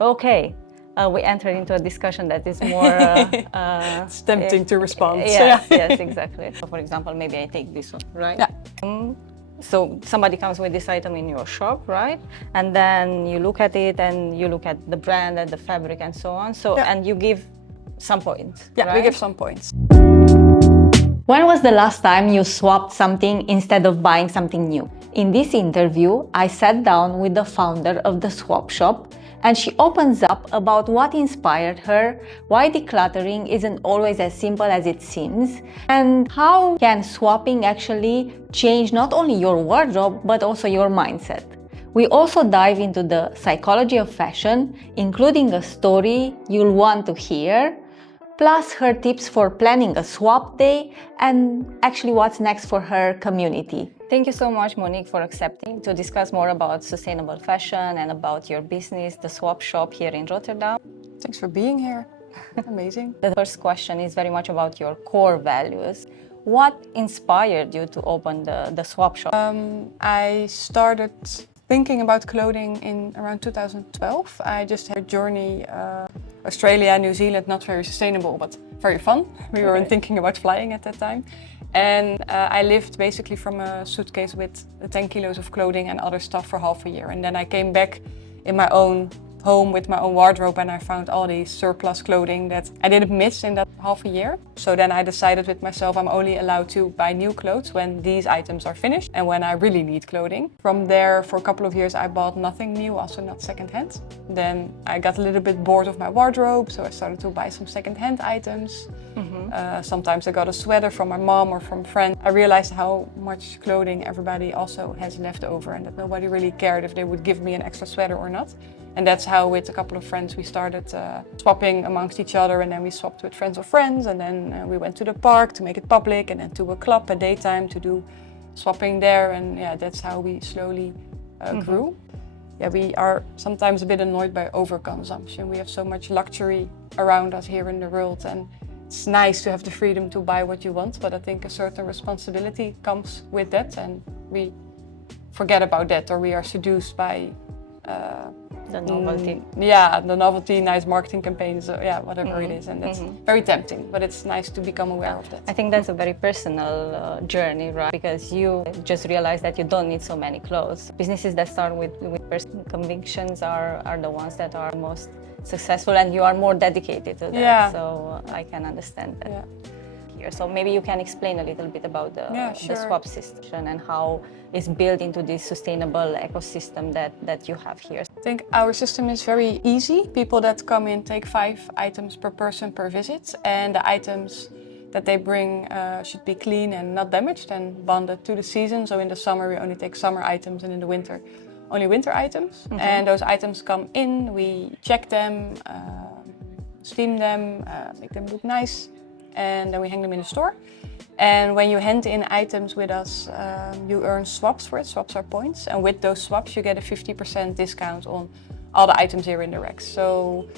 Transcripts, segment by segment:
Okay, we enter into a discussion that is more... It's tempting to respond. Yes, yes, exactly. So for example, maybe I take this one, right? Yeah. So somebody comes with this item in your shop, right? And then you look at it and you look at the brand and the fabric and so on. So, and you give some points, Yeah, right? we give some points. When was the last time you swapped something instead of buying something new? In this interview, I sat down with the founder of the Swapshop, and she opens up about what inspired her, why decluttering isn't always as simple as it seems, and how can swapping actually change not only your wardrobe but also your mindset. We also dive into the psychology of fashion, including a story you'll want to hear, plus her tips for planning a swap day and actually what's next for her community. Thank you so much, Monique, for accepting to discuss more about sustainable fashion and about your business, the Swapshop here in Rotterdam. Thanks for being here. Amazing. The first question is very much about your core values. What inspired you to open the Swapshop? I started thinking about clothing in around 2012. I just had a journey, Australia, New Zealand, not very sustainable, but very fun. We weren't thinking about flying at that time. And I lived basically from a suitcase with 10 kilos of clothing and other stuff for half a year. And then I came back in my own home with my own wardrobe and I found all these surplus clothing that I didn't miss in that half a year. So then I decided with myself I'm only allowed to buy new clothes when these items are finished and when I really need clothing. From there, for a couple of years I bought nothing new, also not secondhand. Then I got a little bit bored of my wardrobe, so I started to buy some secondhand items. Sometimes I got a sweater from my mom or from a friend. I realized how much clothing everybody also has left over and that nobody really cared if they would give me an extra sweater or not. And that's how with a couple of friends we started swapping amongst each other, and then we swapped with friends of friends, and then we went to the park to make it public, and then to a club at daytime to do swapping there, and yeah, that's how we slowly grew. Yeah, we are sometimes a bit annoyed by overconsumption. We have so much luxury around us here in the world, and it's nice to have the freedom to buy what you want, but I think a certain responsibility comes with that, and we forget about that, or we are seduced by the novelty. Yeah, the novelty, nice marketing campaigns, yeah, whatever it is, and that's very tempting, but it's nice to become aware of that. I think that's a very personal journey, right? Because you just realize that you don't need so many clothes. Businesses that start with personal convictions are the ones that are most successful, and you are more dedicated to that. Yeah. So I can understand that. Yeah. Here. So maybe you can explain a little bit about the swap system and how it's built into this sustainable ecosystem that you have here. I think our system is very easy. People that come in take 5 items per person per visit, and the items that they bring should be clean and not damaged and bonded to the season. So in the summer we only take summer items, and in the winter only winter items. And those items come in, we check them, steam them, make them look nice, and then we hang them in the store. And when you hand in items with us, you earn swaps for it. Swaps are points, and with those swaps you get a 50% discount on all the items here in the racks. So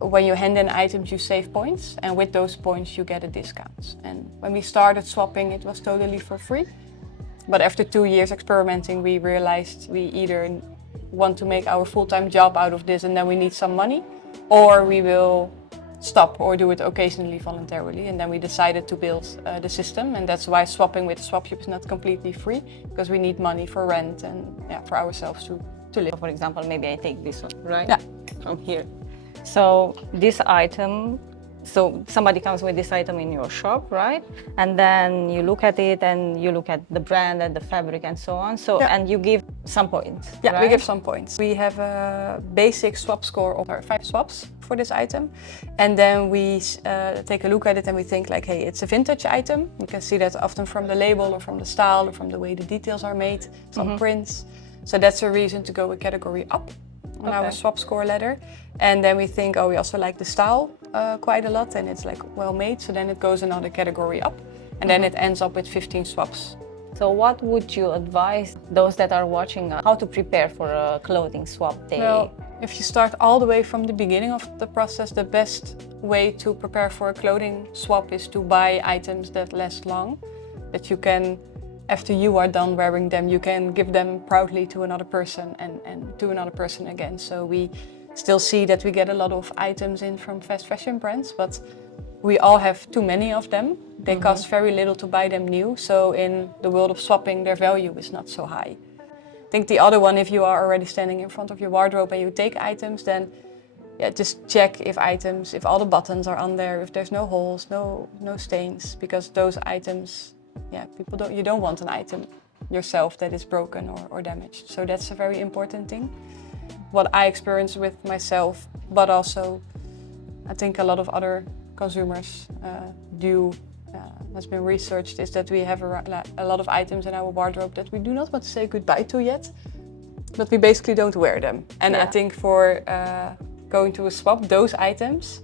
when you hand in items you save points, and with those points you get a discount. And when we started swapping it was totally for free, but after 2 years experimenting we realized we either want to make our full-time job out of this and then we need some money, or we will stop or do it occasionally voluntarily, and then we decided to build the system, and that's why swapping with Swapshop is not completely free, because we need money for rent and for ourselves to live. For example, maybe I take this one, right? Yeah. From here. So this item, so somebody comes with this item in your shop, right? And then you look at it and you look at the brand and the fabric and so on. So and you give some points. Yeah, right? we give some points. We have a basic swap score of 5 swaps for this item, and then we take a look at it and we think like, hey, it's a vintage item. You can see that often from the label or from the style or from the way the details are made, some prints. So that's a reason to go a category up on our swap score ladder. And then we think, oh, we also like the style quite a lot, and it's like well made, so then it goes another category up, and then it ends up with 15 swaps. So what would you advise those that are watching how to prepare for a clothing swap day? Well, if you start all the way from the beginning of the process, the best way to prepare for a clothing swap is to buy items that last long, that you can, after you are done wearing them, you can give them proudly to another person and to another person again. So we still see that we get a lot of items in from fast fashion brands, but we all have too many of them. They cost very little to buy them new, so in the world of swapping, their value is not so high. I think the other one, if you are already standing in front of your wardrobe and you take items, then just check if all the buttons are on there, if there's no holes, no stains, because those items, you don't want an item yourself that is broken or damaged. So that's a very important thing. What I experience with myself, but also I think a lot of other consumers do, has been researched, is that we have a lot of items in our wardrobe that we do not want to say goodbye to yet, but we basically don't wear them. And I think for going to a swap, those items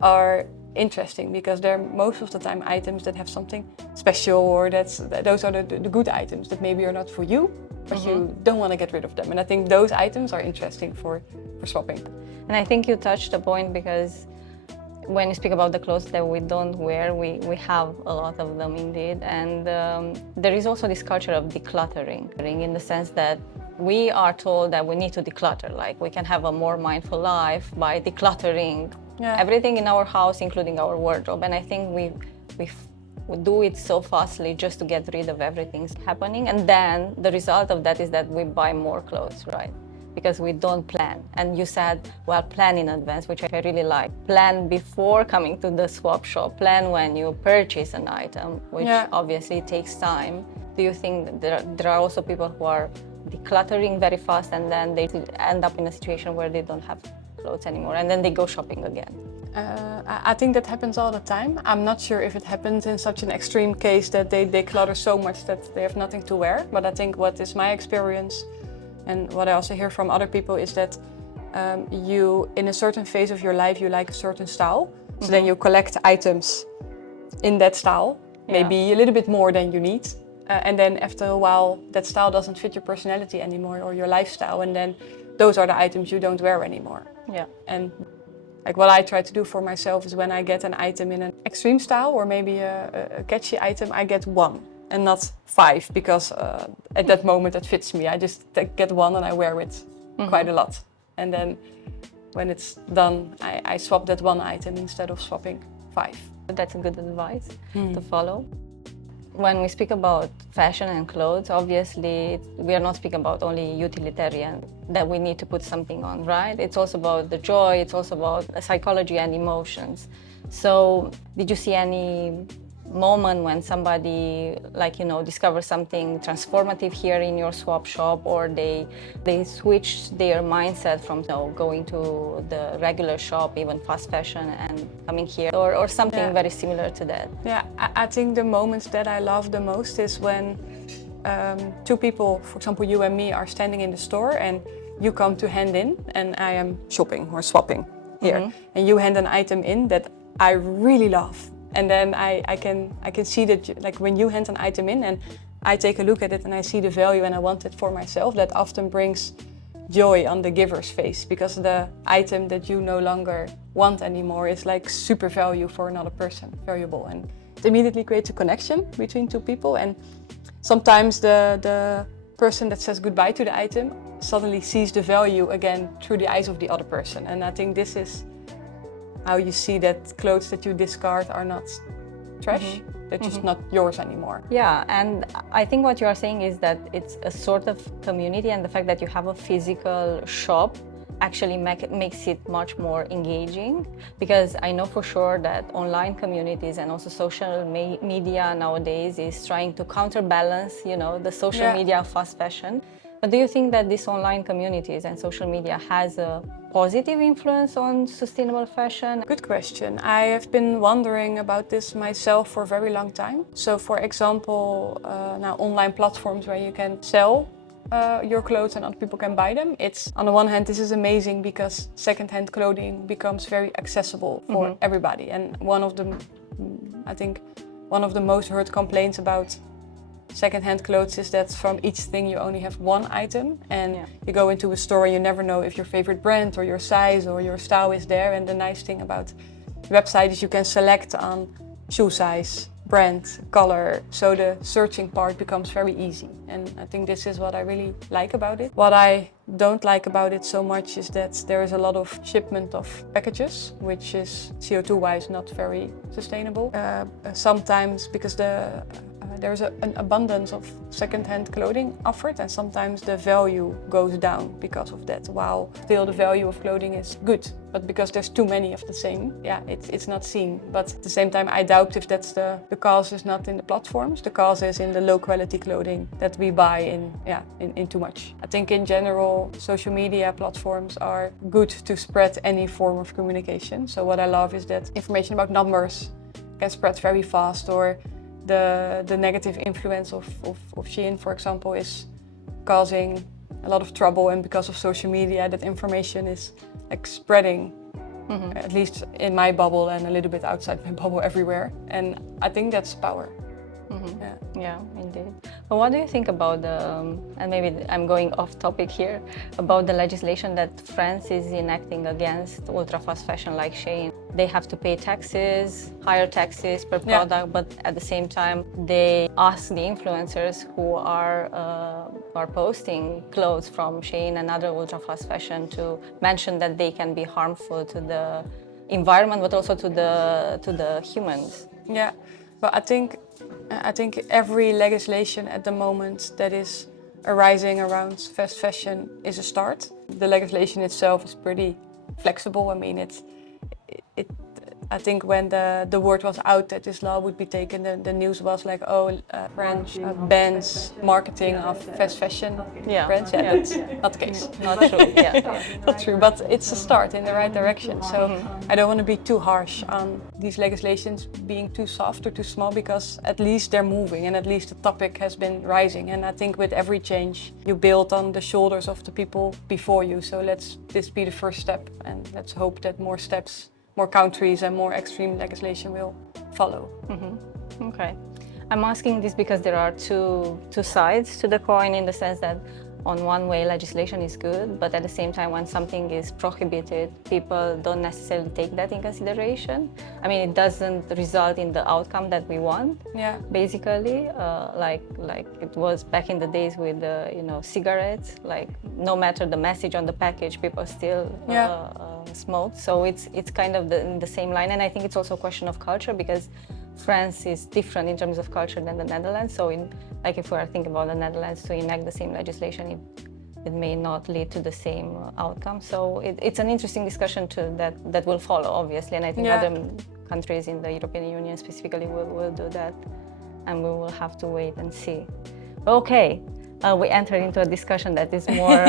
are interesting because they're most of the time items that have something special, or those are the good items that maybe are not for you, but you don't want to get rid of them. And I think those items are interesting for swapping. And I think you touched a point, because when you speak about the clothes that we don't wear, we have a lot of them indeed. And there is also this culture of decluttering, in the sense that we are told that we need to declutter, like we can have a more mindful life by decluttering everything in our house, including our wardrobe. And I think we do it so fastly just to get rid of everything happening. And then the result of that is that we buy more clothes, right? Because we don't plan. And you said, well, plan in advance, which I really like. Plan before coming to the swap shop. Plan when you purchase an item, which obviously takes time. Do you think that there are also people who are decluttering very fast and then they end up in a situation where they don't have clothes anymore and then they go shopping again? I think that happens all the time. I'm not sure if it happens in such an extreme case that they declutter so much that they have nothing to wear. But I think what is my experience and what I also hear from other people is that you, in a certain phase of your life, you like a certain style. So then you collect items in that style, maybe a little bit more than you need. And then after a while, that style doesn't fit your personality anymore or your lifestyle. And then those are the items you don't wear anymore. Yeah. And like what I try to do for myself is when I get an item in an extreme style or maybe a catchy item, I get one and not 5, because at that moment it fits me. I just get one and I wear it quite a lot. And then when it's done, I swap that one item instead of swapping 5. That's a good advice to follow. When we speak about fashion and clothes, obviously we are not speaking about only utilitarian, that we need to put something on, right? It's also about the joy, it's also about psychology and emotions. So did you see any moment when somebody, like, you know, discovers something transformative here in your swap shop, or they switch their mindset from, you know, going to the regular shop, even fast fashion, and coming here, or something very similar to that? Yeah, I think the moments that I love the most is when two people, for example you and me, are standing in the store and you come to hand in and I am shopping or swapping here, and you hand an item in that I really love. And then I can see that, like, when you hand an item in and I take a look at it and I see the value and I want it for myself, that often brings joy on the giver's face, because the item that you no longer want anymore is like super value for another person, valuable. And it immediately creates a connection between two people. And sometimes the person that says goodbye to the item suddenly sees the value again through the eyes of the other person. And I think this is how you see that clothes that you discard are not trash, they're just not yours anymore. Yeah, and I think what you are saying is that it's a sort of community, and the fact that you have a physical shop actually makes it much more engaging, because I know for sure that online communities and also social media nowadays is trying to counterbalance, you know, the social media fast fashion. But do you think that these online communities and social media has a positive influence on sustainable fashion? Good question. I have been wondering about this myself for a very long time. So for example, now online platforms where you can sell your clothes and other people can buy them. It's, on the one hand, this is amazing because secondhand clothing becomes very accessible for everybody. And I think one of the most heard complaints about secondhand clothes is that from each thing you only have one item, and you go into a store and you never know if your favorite brand or your size or your style is there. And the nice thing about the website is you can select on shoe size, brand, color, so the searching part becomes very easy. And I think this is what I really like about it. What I don't like about it so much is that there is a lot of shipment of packages, which is CO2-wise not very sustainable. Sometimes because there's an abundance of second-hand clothing offered, and sometimes the value goes down because of that, while still the value of clothing is good. But because there's too many of the same, yeah, it's not seen. But at the same time, I doubt if that's the cause is not in the platforms. The cause is in the low-quality clothing that we buy in too much. I think in general, social media platforms are good to spread any form of communication. So what I love is that information about numbers can spread very fast, or the negative influence of Shein, for example, is causing a lot of trouble, and because of social media that information is like spreading, at least in my bubble and a little bit outside my bubble everywhere, and I think that's power. Yeah, indeed. But what do you think about and maybe I'm going off topic here, about the legislation that France is enacting against ultra-fast fashion like Shein? They have to pay taxes, higher taxes per product, but at the same time they ask the influencers who are posting clothes from Shein and other ultra-fast fashion to mention that they can be harmful to the environment, but also to the humans. Yeah, but I think every legislation at the moment that is arising around fast fashion is a start. The legislation itself is pretty flexible. I mean, I think when the word was out that this law would be taken, the news was like, French bans marketing of fast fashion brands. Yeah, that's not the case. Not true. Yeah. Not true, but it's a start in the right direction. So I don't want to be too harsh on these legislations being too soft or too small, because at least they're moving and at least the topic has been rising. And I think with every change, you build on the shoulders of the people before you. So this be the first step, and let's hope that more countries and more extreme legislation will follow. Okay. I'm asking this because there are two sides to the coin, in the sense that on one way legislation is good, but at the same time when something is prohibited, people don't necessarily take that in consideration. I mean, it doesn't result in the outcome that we want. Yeah. Basically, like it was back in the days with cigarettes. Like no matter the message on the package, people still smoke. So it's kind of in the same line, and I think it's also a question of culture, because France is different in terms of culture than the Netherlands. So if we are thinking about the Netherlands to enact the same legislation, it may not lead to the same outcome. So it's an interesting discussion that will follow, obviously, and I think other countries in the European Union specifically will do that, and we will have to wait and see. Okay. We entered into a discussion that is more...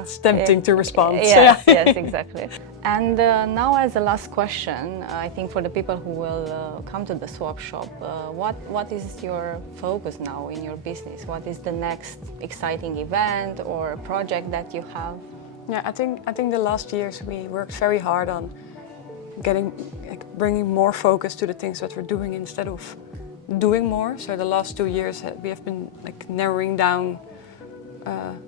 it's tempting to respond. Yes, yes, exactly. And now, as a last question, I think for the people who will come to the Swapshop, what is your focus now in your business? What is the next exciting event or project that you have? Yeah, I think the last years we worked very hard on bringing more focus to the things that we're doing instead of doing more. So the last 2 years we have been narrowing down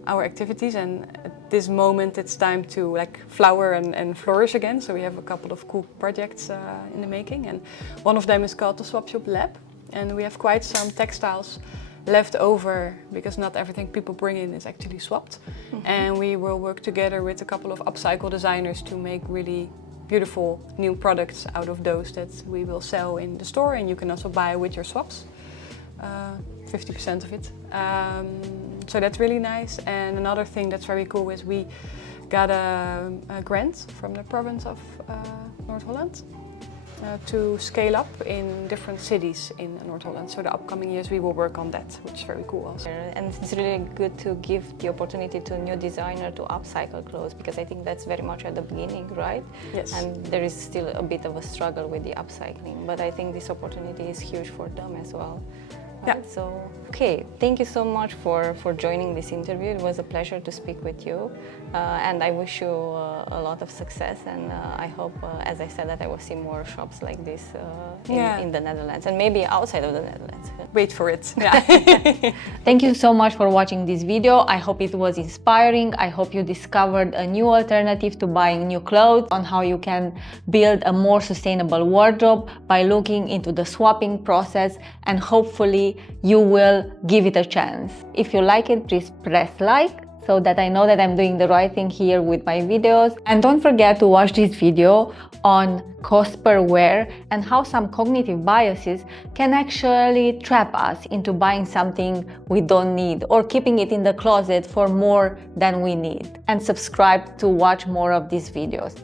our activities, and at this moment it's time to flower and flourish again. So we have a couple of cool projects in the making, and one of them is called the Swapshop Lab, and we have quite some textiles left over because not everything people bring in is actually swapped. And we will work together with a couple of upcycle designers to make really beautiful new products out of those that we will sell in the store, and you can also buy with your swaps, 50% of it. So that's really nice. And another thing that's very cool is we got a grant from the province of North Holland to scale up in different cities in North Holland. So the upcoming years we will work on that, which is very cool also. And it's really good to give the opportunity to a new designer to upcycle clothes, because I think that's very much at the beginning, right? Yes. And there is still a bit of a struggle with the upcycling, but I think this opportunity is huge for them as well. Right? Yeah. So Okay, thank you so much for joining this interview. It was a pleasure to speak with you, and I wish you a lot of success, and I hope, as I said, that I will see more shops like this in the Netherlands, and maybe outside of the Netherlands. Wait for it. Yeah. Thank you so much for watching this video. I hope it was inspiring. I hope you discovered a new alternative to buying new clothes, on how you can build a more sustainable wardrobe by looking into the swapping process, and hopefully you will give it a chance. If you like it, please press like, so that I know that I'm doing the right thing here with my videos. And don't forget to watch this video on cost per wear and how some cognitive biases can actually trap us into buying something we don't need or keeping it in the closet for more than we need. And subscribe to watch more of these videos.